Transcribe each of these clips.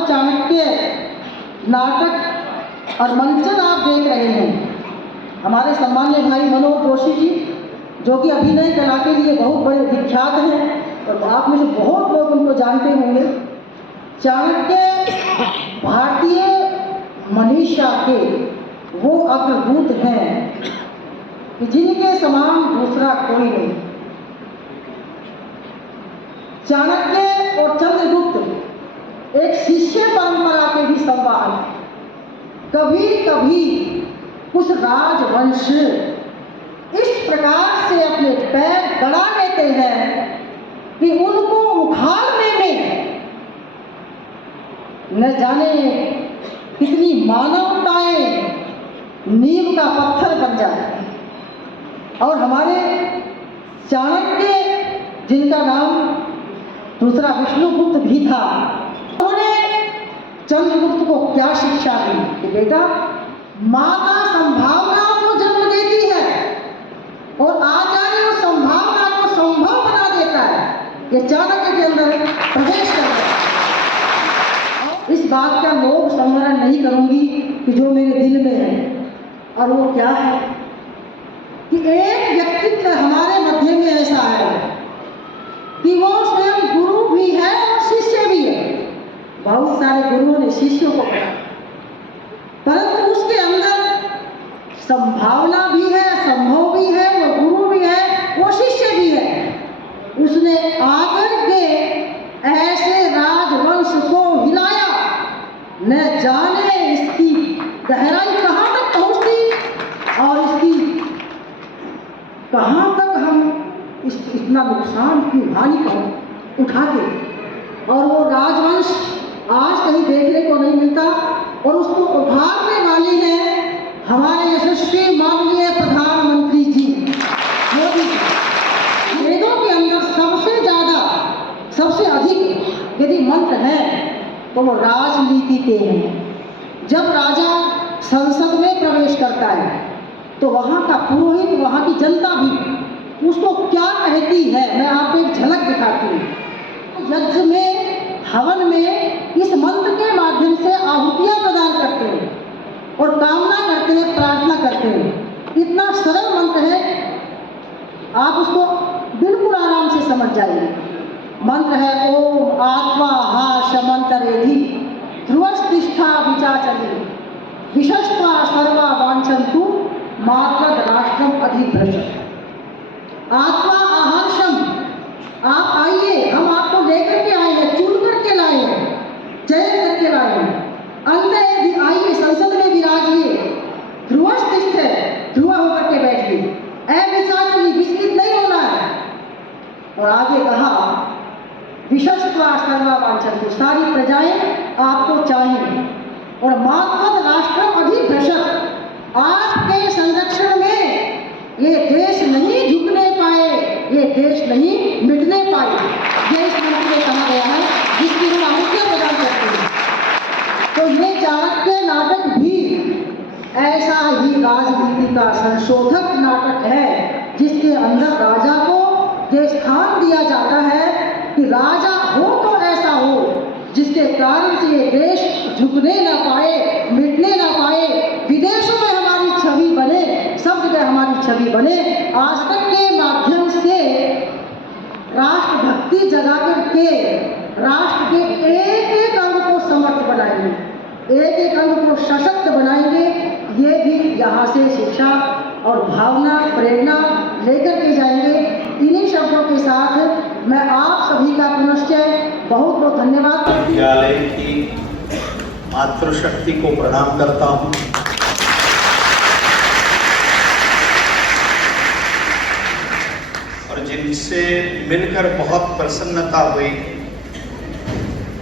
जो चाणक्य नाटक और मंचन आप देख रहे हैं, हमारे सम्मान्य भाई मनोज जोशी जी जो कि अभिनय कला के लिए बहुत बड़े विख्यात हैं और आप में से बहुत लोग उनको जानते होंगे। चाणक्य भारतीय मनीषा के वो अग्रदूत हैं कि जिनके समान दूसरा कोई नहीं। चाणक्य और चंद्रगुप्त एक शिष्य परंपरा के भी संवाहन। कभी कभी कुछ राजवंश इस प्रकार से अपने पैर गड़ा लेते हैं कि उनको उखाड़ने में न जाने कितनी मानवताएं नींव का पत्थर बन जाए। और हमारे चाणक्य, जिनका नाम दूसरा विष्णुगुप्त भी था, उन्होंने चंद्रगुप्त को क्या शिक्षा दी कि बेटा, माता संभावना को जन्म देती है और आचार्य उस संभावना को संभव बना देता है। ये चाणक्य के अंदर प्रवेश कर गया। इस बात का लोभ संवरण नहीं करूंगी कि जो मेरे दिल में है, और वो क्या है कि एक व्यक्तित्व हमारे मध्य में ऐसा है कि वो स्वयं गुरु भी है और शिष्य भी है। बहुत सारे गुरुओं ने शिष्यों को पढ़ा, परंतु उसके अंदर संभावना भी है, संभव भी है, वो गुरु भी है, वो शिष्य भी है। उसने आकर के ऐसे राजवंश को हिलाया, न जाने इसकी गहराई कहाँ तक पहुँचती और इसकी कहाँ तक हम इतना नुकसान की हानि को उठाते। और वो राजवंश आज कहीं देखने को नहीं मिलता और उसको उभारने वाले हैं हमारे यशस्वी माननीय प्रधानमंत्री जी मोदी जी। वेदों के अंदर सबसे ज्यादा, सबसे अधिक यदि मंत्र है तो वो राजनीति के हैं। जब राजा संसद में प्रवेश करता है तो वहाँ का पुरोहित, वहाँ की जनता भी उसको क्या कहती है, मैं आपको एक झलक दिखाती हूँ। यज्ञ में, हवन में इस मंत्र के माध्यम से आहुतियाँ प्रदान करते हैं और कामना करते हैं, प्रार्थना करते हैं। इतना सरल मंत्र है, आप उसको बिल्कुल आराम से समझ जाइए। मंत्र है ओम आत्मा हाशमंतरेधि ध्रुवस्तिष्ठा विचाचली विशस्त्वा सर्वा वांछन्तु मात्र राष्ट्रम अधिभ्रशत्। आत्मा आहर्षम, आप आइए, हम आपको लेकर के आए हैं, चुन करके लाए हैं, चयन करके लाए हैं। अन्य आइए, संसद में विराजिए, ध्रुवस्तिष्ठ है, ध्रुव होकर के बैठिए, अविचाचली, विचलित नहीं होना है। और आगे कहा विशस्त्वा सर्वा वांछन्तु, सारी प्रजाएं आपको चाहिए। और मात्र राष्ट्रम अधिभ्रशत्, आपके संरक्षण में ये देश नहीं झुकने पाए, ये देश नहीं मिटने पाए। ये इस मंत्र में कहा गया है, जिसकी हम आहुतियाँ प्रदान करते हैं। तो ये चाणक्य नाटक भी ऐसा ही राजनीति का संशोधक नाटक है, जिसके अंदर राजा को ये स्थान दिया जाता है कि राजा हो तो ऐसा हो जिसके कारण से ये देश झुकने ना पाए, मिटने ना पाए, विदेशों में हमारी छवि बने, सब जगह हमारी छवि बने। आज तक के माध्यम से राष्ट्रभक्ति जगा करके राष्ट्र के एक एक अंग को समर्थ बनाएंगे, एक एक अंग को सशक्त बनाएंगे। ये भी यहाँ से शिक्षा और भावना, प्रेरणा लेकर के जाएंगे। इन्हीं शब्दों के साथ मैं आप सभी का पुनश्चय बहुत बहुत धन्यवाद। विद्यालय की मातृशक्ति को प्रणाम करता हूँ। और जिनसे मिलकर बहुत प्रसन्नता हुई,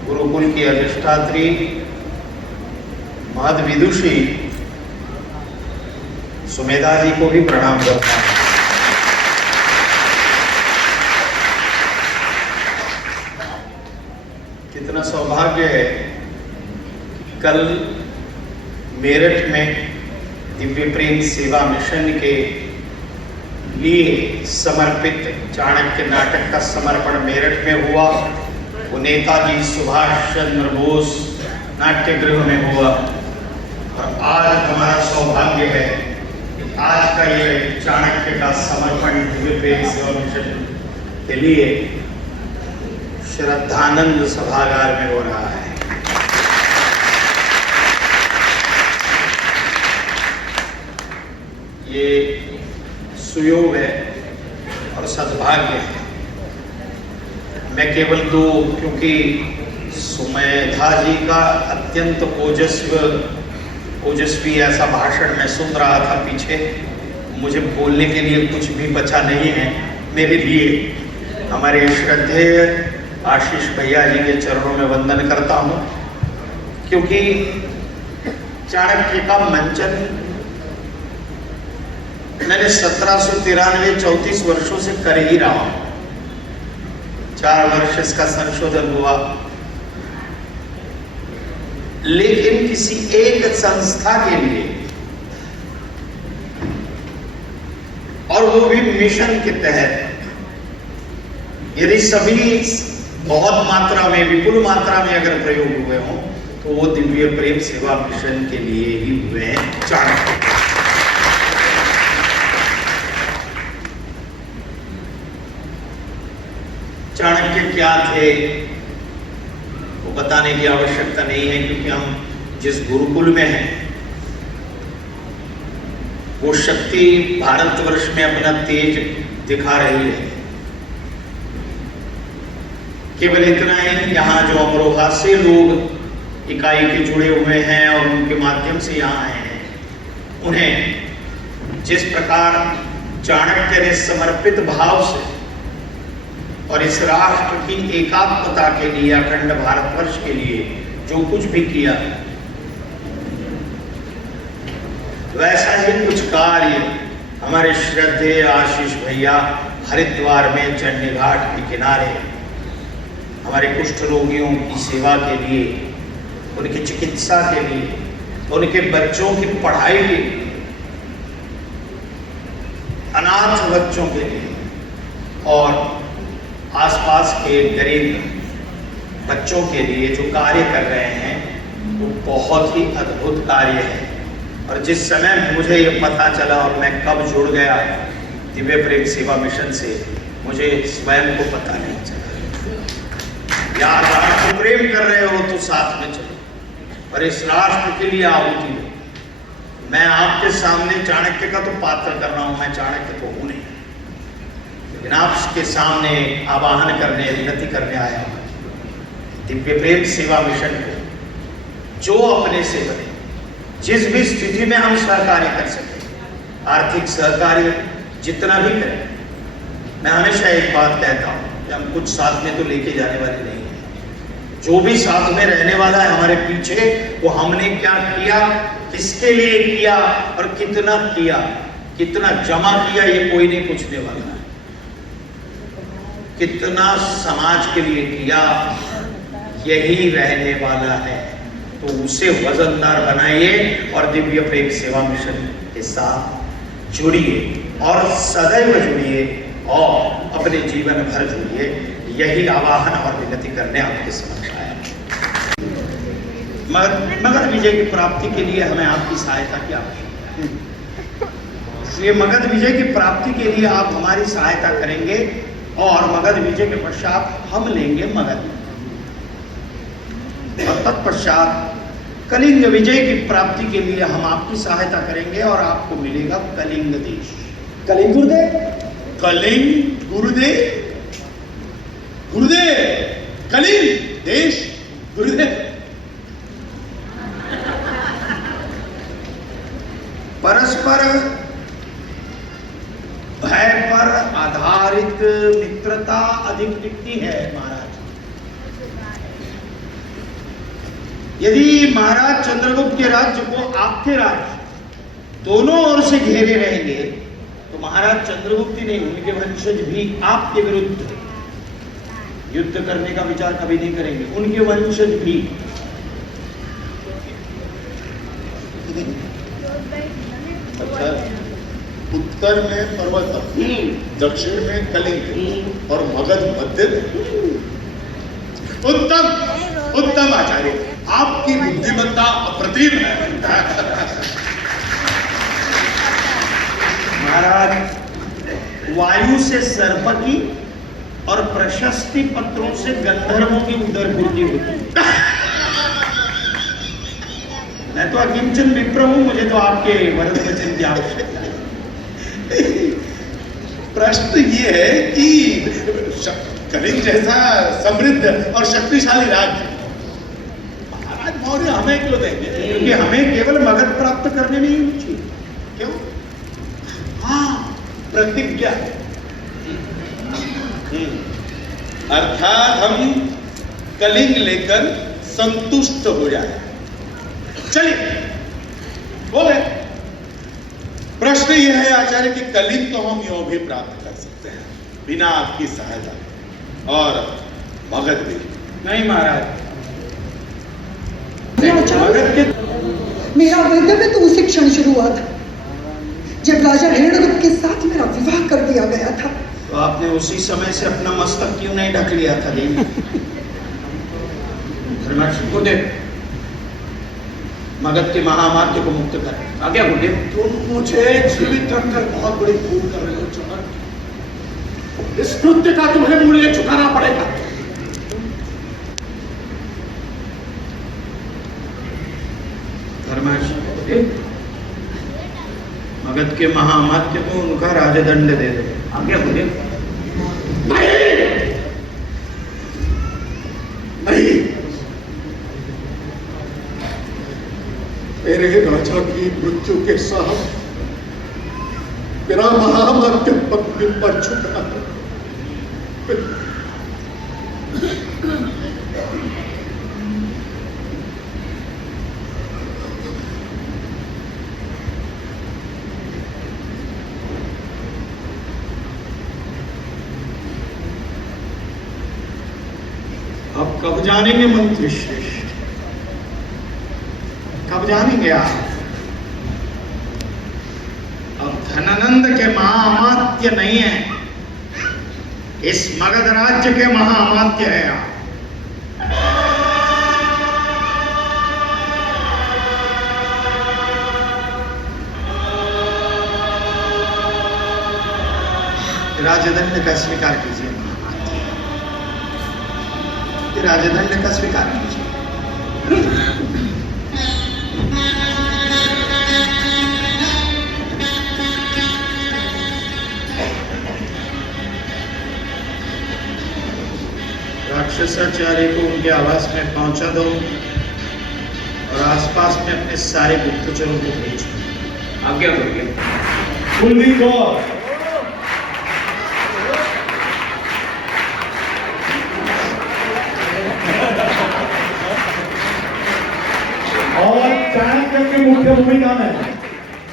गुरुकुल की अधिष्ठात्री महद विदुषी सुमेधा जी को भी प्रणाम करता हूँ। कितना सौभाग्य है, कल मेरठ में दिव्य प्रेम सेवा मिशन के लिए समर्पित चाणक्य नाटक का समर्पण मेरठ में हुआ। वो नेताजी सुभाष चंद्र बोस नाट्यगृह में हुआ। और आज हमारा सौभाग्य है कि आज का ये चाणक्य का समर्पण दिव्य प्रेम सेवा मिशन के लिए श्रद्धानंद सभागार में हो रहा है। ये सुयोग है और सद्भाग्य है। मैं केवल दो, क्योंकि सुमेधा जी का अत्यंत ओजस्वी ऐसा भाषण मैं सुन रहा था पीछे, मुझे बोलने के लिए कुछ भी बचा नहीं है मेरे लिए। हमारे श्रद्धेय आशीष भैया जी के चरणों में वंदन करता हूँ, क्योंकि चाणक्य का मंचन मैंने 1793 34 वर्षों से कर ही रहा हूँ। 4 वर्ष इसका संशोधन हुआ, लेकिन किसी एक संस्था के लिए, और वो भी मिशन के तहत, यदि सभी बहुत मात्रा में, विपुल मात्रा में अगर प्रयोग हुए हों तो वो दिव्य प्रेम सेवा मिशन के लिए ही हुए हैं। चाणक्य चाणक्य क्या थे वो बताने की आवश्यकता नहीं है, क्योंकि हम जिस गुरुकुल में हैं वो शक्ति भारतवर्ष में अपना तेज दिखा रही है। केवल इतना ही, यहाँ जो अमरोहा से लोग इकाई के जुड़े हुए हैं और उनके माध्यम से यहाँ आए हैं, उन्हें जिस प्रकार चाणक्य ने समर्पित भाव से और इस राष्ट्र की एकात्मता के लिए, अखंड भारतवर्ष के लिए जो कुछ भी किया, वैसा ही कुछ कार्य हमारे श्रद्धेय आशीष भैया हरिद्वार में चंडी घाट के किनारे हमारे कुष्ठ रोगियों की सेवा के लिए, उनकी चिकित्सा के लिए, उनके बच्चों की पढ़ाई के लिए, अनाथ बच्चों के लिए और आसपास के गरीब बच्चों के लिए जो कार्य कर रहे हैं, वो बहुत ही अद्भुत कार्य है। और जिस समय मुझे ये पता चला और मैं कब जुड़ गया दिव्य प्रेम सेवा मिशन से, मुझे स्वयं को पता नहीं चला। यार, राष्ट्र प्रेम कर रहे हो तो साथ में चलो, और इस राष्ट्र के लिए आहुति दो। मैं आपके सामने चाणक्य का तो पात्र कर रहा हूं, मैं चाणक्य तो हूं नहीं, लेकिन आपके सामने आवाहन करने, विनती करने आया हूं दिव्य प्रेम सेवा मिशन को जो अपने से बने, जिस भी स्थिति में हम सहकार्य कर सकें, आर्थिक सहकार्य जितना भी करें। मैं हमेशा एक बात कहता हूं कि हम कुछ साथ में तो लेके जाने वाले नहीं हैं। जो भी साथ में रहने वाला है हमारे पीछे, वो हमने क्या किया, किसके लिए किया और कितना किया, कितना जमा किया, ये कोई नहीं पूछने वाला है। कितना समाज के लिए किया, यही रहने वाला है। तो उसे वजनदार बनाइए और दिव्य प्रेम सेवा मिशन के साथ जुड़िए और सदैव जुड़िए और अपने जीवन भर जुड़िए। यही आवाहन और विनती करने आपके समक्ष आया। मगध विजय की प्राप्ति के लिए हमें आपकी सहायता की आवश्यकता है। इसलिए मगध विजय की प्राप्ति के लिए आप हमारी सहायता करेंगे और मगध विजय के पश्चात हम लेंगे मगध, और तत्पश्चात कलिंग विजय की प्राप्ति के लिए हम आपकी सहायता करेंगे और आपको मिलेगा कलिंग देश। कलिंग गुरुदेव, कलिंग गुरुदेव, गुरुदेव कलिंग देश, गुरुदेव। परस्पर भय पर आधारित मित्रता अधिक टिकती है महाराज। यदि महाराज चंद्रगुप्त के राज्य को आपके राज्य दोनों ओर से घेरे रहेंगे तो महाराज चंद्रगुप्त ही नहीं, उनके वंशज भी आपके विरुद्ध युद्ध करने का विचार कभी नहीं करेंगे, उनके वंशज भी। अच्छा, उत्तर में पर्वत, दक्षिण में कलिंग और मगध मध्य में। उत्तम उत्तम आचार्य, आपकी अंतिम है। महाराज, वायु से सर्प की और प्रशस्ति पत्रों से गंधर्वों की उदर वृद्धि होती है। मैं तो अकिंचन विप्र हूं, मुझे तो आपके वरद वचन की आवश्यकता है। प्रश्न ये है कि कलिंग जैसा समृद्ध और शक्तिशाली राज्य महाराज मौर्य हमें क्यों देंगे? क्योंकि हमें केवल मगध प्राप्त करने में ही रुचि है। क्यों? हाँ, प्रतिज्ञा। अर्थात हम कलिंग लेकर संतुष्ट हो जाए। चलिए बोले। प्रश्न यह है आचार्य कि कलिंग तो हम यूं भी प्राप्त कर सकते हैं बिना आपकी सहायता, और मगध भी नहीं महाराज, आचार्य, मगध के मेरा वैधव्य तो उसी क्षण शुरू हुआ था जब राजा हिरण्यगुप्त के साथ मेरा विवाह कर दिया गया था। तो आपने उसी समय से अपना मस्तक क्यों नहीं ढक लिया था देवी? धर्मराज को दे, मगध के महामात्य को मुक्त कर। आज्ञा गुरुदेव। तुम मुझे जीवित रखकर बहुत बड़ी भूल कर रहे हो चाणक्य। इस कृत्य का तुम्हें मूल्य चुकाना पड़ेगा। धर्मराज, मगध के महामात्य को उनका राजदंड दे दो। आज्ञा गुरुदेव। नहीं, मेरे राजा की मृत्यु के साथ मेरा महामात्य पत्नी पर चुका है। अब कब जानेंगे मंत्री श्रेष्ठ? कब जानेंगे आप? अब धनानंद के महामात्य नहीं है, इस मगध राज्य के महामात्य है आप। राजदंड का स्वीकार कीजिए महामात्य, राजदंड का स्वीकार कीजिए। राक्षसाचार्य को उनके आवास में पहुंचा दो और आसपास में अपने सारे गुप्तचरों को भेजो। आज्ञा करिए। कुलदीप और चाणक्य की मुख्य भूमिका में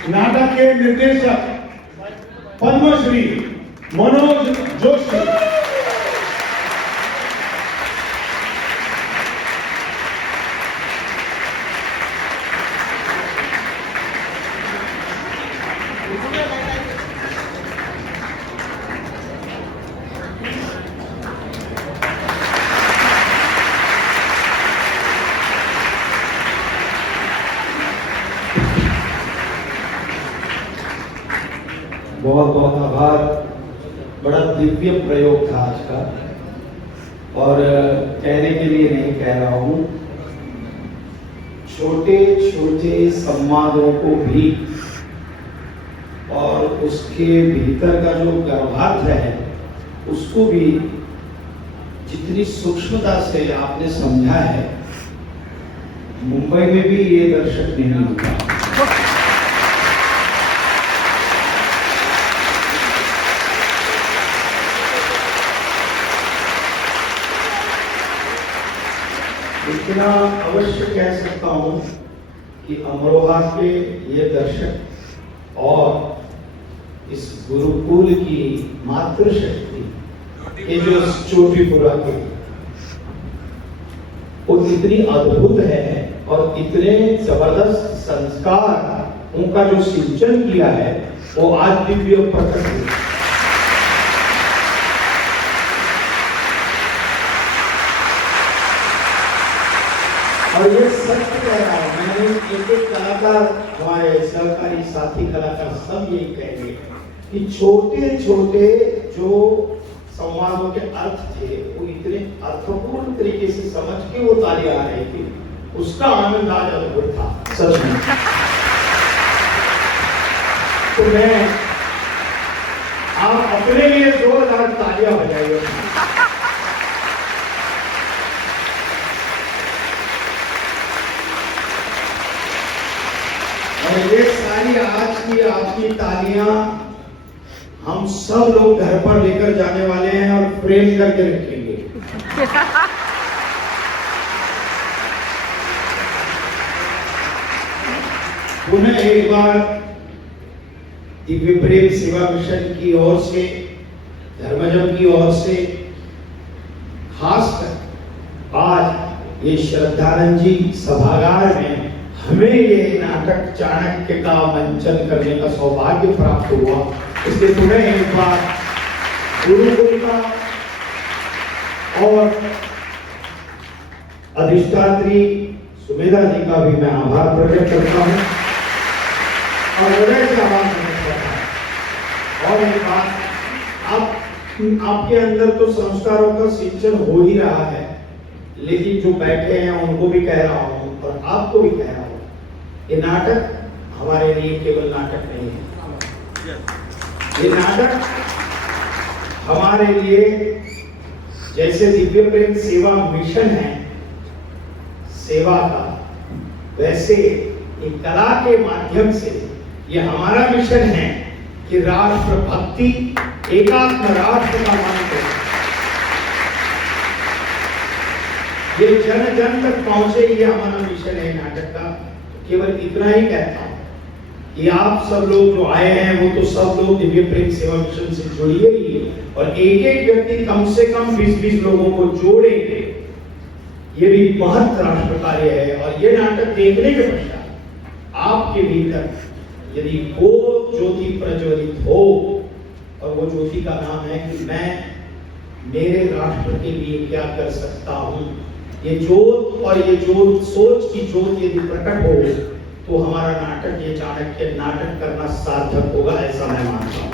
नाटक के निर्देशक पद्मश्री मनोज जोशी। बहुत बहुत आभार। बड़ा दिव्य प्रयोग था आज का, और कहने के लिए नहीं कह रहा हूँ, छोटे छोटे संवादों को भी और उसके भीतर का जो गर्भार्थ है उसको भी जितनी सूक्ष्मता से आपने समझा है, मुंबई में भी ये दर्शक नहीं मिलता। इतना अवश्य कह सकता हूं कि अमरोहा के ये दर्शक और इस गुरुकुल की मातृशक्ति, ये जो चोटीपुरा की, वो इतनी अद्भुत है और इतने जबरदस्त संस्कार उनका जो सिंचन किया है वो आज दिव्य प्रकट हुआ। और ये सच कह रहा हूँ। मैंने एक कलाकार, हमारे सहकारी साथी कलाकार सब यही कहेंगे कि छोटे छोटे जो संवादों के अर्थ थे वो इतने अर्थपूर्ण तरीके से समझ के वो तालियां आ रही थी, उसका आनंद आज अद्भुत था सच में। तो मैं आप अपने लिए जोरदार तालियां बजाइए। और ये सारी आज की आपकी तालियां हम सब लोग घर पर लेकर जाने वाले हैं और प्रेम करके रखेंगे। पुनः एक बार दिव्य प्रेम सेवा मिशन की ओर से, धर्मजम की ओर से, खासकर आज ये श्रद्धानंद जी सभागार में हमें ये नाटक चाणक्य का मंचन करने का सौभाग्य प्राप्त हुआ, इसलिए पुनः एक बार गुरुकुल का और अधिष्ठात्री सुमेधा जी का भी मैं आभार प्रकट करता हूँ और हृदय से आभार प्रकट करता हूँ। और एक बात, आपके अंदर तो संस्कारों का सिंचन हो ही रहा है, लेकिन जो बैठे हैं उनको भी कह रहा हूँ और आपको भी कह रहा हूँ, ये नाटक हमारे लिए केवल नाटक नहीं है। ये नाटक हमारे लिए जैसे दिव्य प्रेम सेवा मिशन है सेवा का, वैसे एक कला के माध्यम से ये हमारा मिशन है कि राष्ट्र भक्ति, एकात्म राष्ट्र का मंत्र ये जन जन तक पहुंचे, ये हमारा मिशन है नाटक का। केवल इतना ही कहता हूं कि आप सब लोग जो आए हैं वो तो सब लोग दिव्य प्रेम सेवा मिशन से जुड़िए ही, और एक एक व्यक्ति कम से कम 20-20 लोगों को जोड़ेंगे, ये भी महत् राष्ट्र कार्य है। और ये नाटक देखने के पश्चात आपके भीतर यदि वो ज्योति प्रज्वलित हो, और वो ज्योति का नाम है कि मैं मेरे राष्ट्र के लिए क्या कर सकता हूं, ये जोत, और ये जोत सोच की जोत यदि प्रकट हो तो हमारा नाटक, ये चाणक्य नाटक करना सार्थक होगा, ऐसा मैं मानता हूं।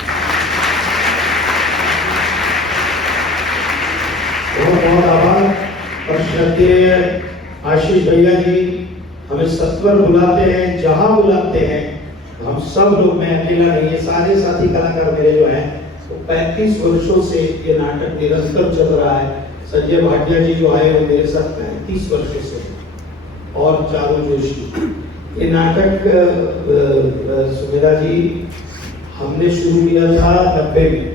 बहुत बहुत आभार। और श्रद्धेय आशीष भैया जी हमें सत्वर बुलाते हैं, जहां बुलाते हैं हम सब लोग, मैं अकेला नहीं, ये सारे साथी कलाकार मेरे जो हैं तो 35 वर्षों से ये नाटक निरंतर चल रहा है। संजय भाटिया जी जो आए वो मेरे साथ 35 वर्षों से, और चारू जोशी। ये नाटक सुमेधा जी हमने शुरू किया था 90 में,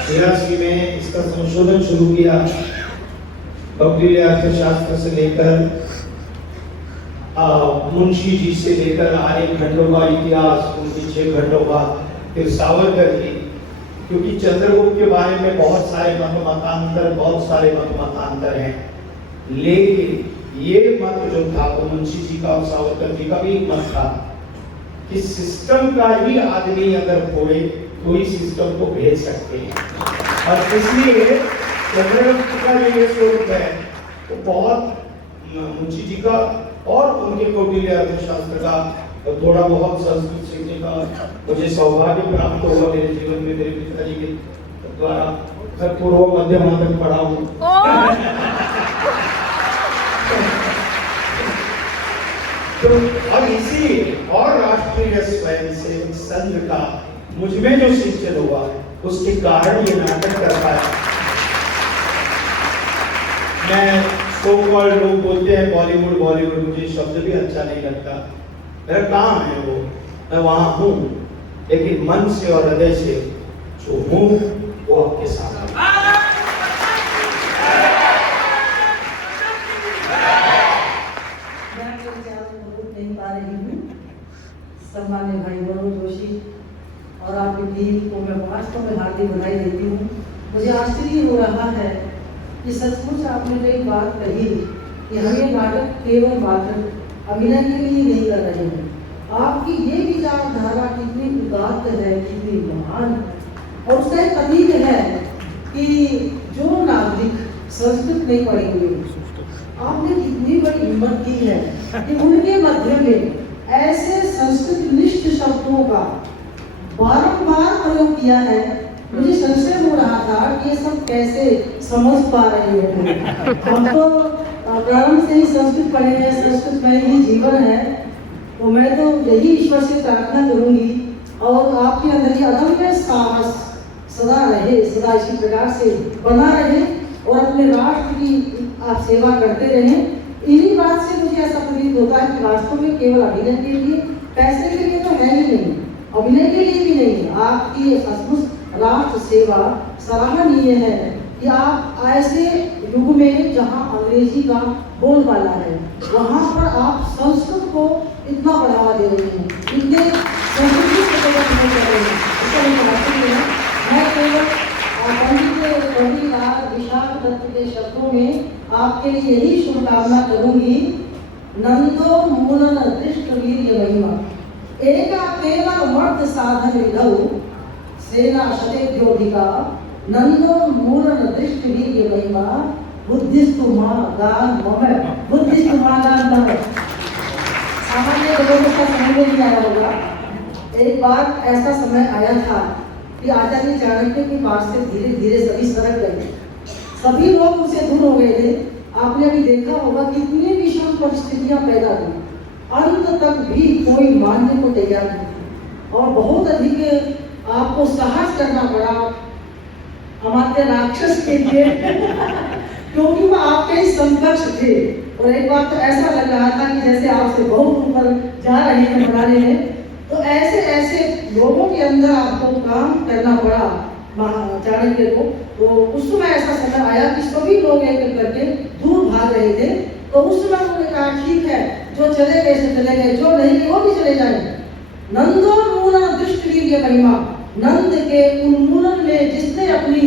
83 में इसका संशोधन शुरू किया। कौटिल्य अर्थशास्त्र से लेकर मुंशी जी से लेकर आर्य खंडों का इतिहास, उनकी 6 खंडों का, फिर सावरकर की, क्योंकि चंद्रगुप्त के बारे में बहुत सारे मत मतांतर हैं, लेकिन ये मत जो था वो मुंशी जी का और सावरकर जी का भी मत था कि सिस्टम का ही आदमी अगर खोए तो ही सिस्टम को भेज सकते हैं। और इसलिए चंद्रगुप्त का जो ये स्वरूप है वो बहुत मुंशी जी का और उनके कौटिल्य अर्थशास्त्र का, थोड़ा बहुत संस्कृत सीखने का मुझे सौभाग्य प्राप्त हुआ मेरे जीवन में, मेरे पिताजी के द्वारा। मैं पूर्व मध्य तक पढ़ा हूँ। तो और इसी और राष्ट्रीय स्वयंसेवक संघ का मुझमें जो सिंचन हुआ उसके कारण ये नाटक कर पाया। मैं सो-कॉल्ड लोग बोलते हैं बॉलीवुड, मुझे शब्द भी अच्छा नहीं लगता, मेरा काम है वो, मैं वहां हूं, लेकिन मन से और हृदय से जो हूं वो आपके साथ है। नहीं पा रही हूँ। सम्मान्य भाई मनोज जोशी और आपकी टीम को मैं वास्तव में हार्दिक बधाई देती हूँ। मुझे आश्चर्य हो रहा है कि सचमुच आपने जो एक बात कही कि हम ये नाटक केवल मात्र अभिनय के लिए नहीं कर रहे हैं। आपकी ये विचारधारा कितनी उदात्त है, कितनी महान है, और उसका एक प्रतीक है कि जो नागरिक संस्कृत नहीं पढ़ेंगे आपने कितनी बड़ी हिम्मत की है कि उनके मध्य में ऐसे संस्कृत निष्ठ शब्दों का बारंबार प्रयोग किया है। मुझे संशय हो रहा था कि ये सब कैसे समझ पा रहे हैं। हम तो प्रारंभ से ही संस्कृत पढ़े हैं, संस्कृत में ही जीवन है। तो मैं तो यही ईश्वर से प्रार्थना करूंगी और आपके अंदर ये अदम्य साहस सदा रहे, सदा इसी प्रकार से बना रहे और अपने राष्ट्र की आप सेवा करते रहें। इन्हीं बात से मुझे ऐसा प्रतीत होता है कि वास्तव में केवल अभिनय के लिए, पैसे के लिए तो है ही नहीं, अभिनय के लिए भी नहीं, आपकी सचमुच राष्ट्र सेवा सराहनीय है कि आप ऐसे युग में जहाँ अंग्रेजी का बोलबाला है वहाँ पर आप संस्कृत को इतना बढ़ावा दे रहे हैं, इतने संस्कृति से प्रकट कर रहे हैं। इसका मैं बात नहीं है, मैं केवल पंडित कविराज विशाख दत्त के शब्दों में आपके लिए यही शुभकामना करूंगी। नंदो मूलन दृष्ट वीर्य महिमा एका केवल मर्द साधन विधौ सेना शतेभ्योधिका नंदो मूलन दृष्ट वीर्य महिमा बुद्धिस्तु मां दान मम बुद्धिस्तु मां दान मम। सामान्य लोगों को समझ में नहीं आया होगा। एक बार ऐसा समय आया था कि आचार्य चाणक्य के पास से धीरे धीरे सभी सरक गए, सभी लोग उनसे दूर हो गए थे। आपने अभी देखा होगा कितनी विषम परिस्थितियां पैदा हुई, अंत तक भी कोई मानने को तैयार नहीं और बहुत अधिक आपको साहस करना पड़ा अमात्य राक्षस के लिए क्योंकि वो आपके ही समकक्ष थे। और एक बार तो ऐसा लग रहा था कि जैसे आपसे बहुत ऊपर जा रहे हैं, बनाने में। तो ऐसे ऐसे लोगों के अंदर आपको काम करना पड़ा चाणक्य को। तो उस समय ऐसा समय आया कि सभी लोग एक एक करके दूर भाग रहे थे। तो उस समय उन्होंने कहा ठीक है, जो चले गए से चले गए, जो नहीं गए वो भी चले जाए। नंदोन्मूलन दृष्ट वीर्य महिमा, नंद के उन्मूलन में जिसने अपनी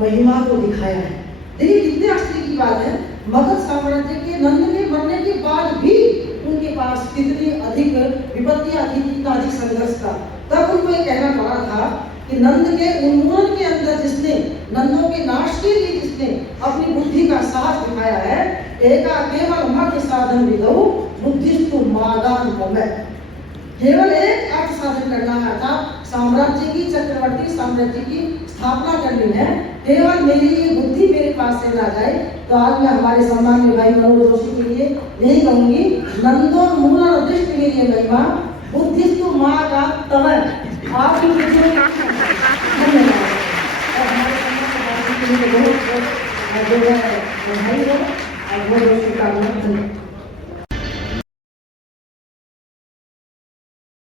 महिमा को दिखाया है। देखिए कितने आश्चर्य की बात है, मगध साम्राज्य के नंद के मरने के बाद भी उनके पास कितनी अधिक विपत्तियां थी, कितना अधिक संघर्ष था। तब उनको ये कहना पड़ा था कि नंद के उन्मूलन के अंदर जिसने, नंदों के नाश के लिए जिसने अपनी बुद्धि का साहस दिखाया है, एका केवल मर्द साधन विधौ बुद्धिस्तु मादान मम। केवल एक अर्थ साधन करना है, अर्थात साम्राज्य की, चक्रवर्ती साम्राज्य की स्थापना करनी है। केवल मेरी ये बुद्धि मेरे पास से ना जाए। तो आज मैं हमारे सम्मानीय भाई मनोज जोशी के लिए यही कहूंगी, नंदोन्मूलन दृष्ट वीर्य महिमा बुद्धिस्तु मां का तव। आप ही धन्यवाद। और हमारे समाज के बहुत भाई हो और बहुत शुभकामनाएं।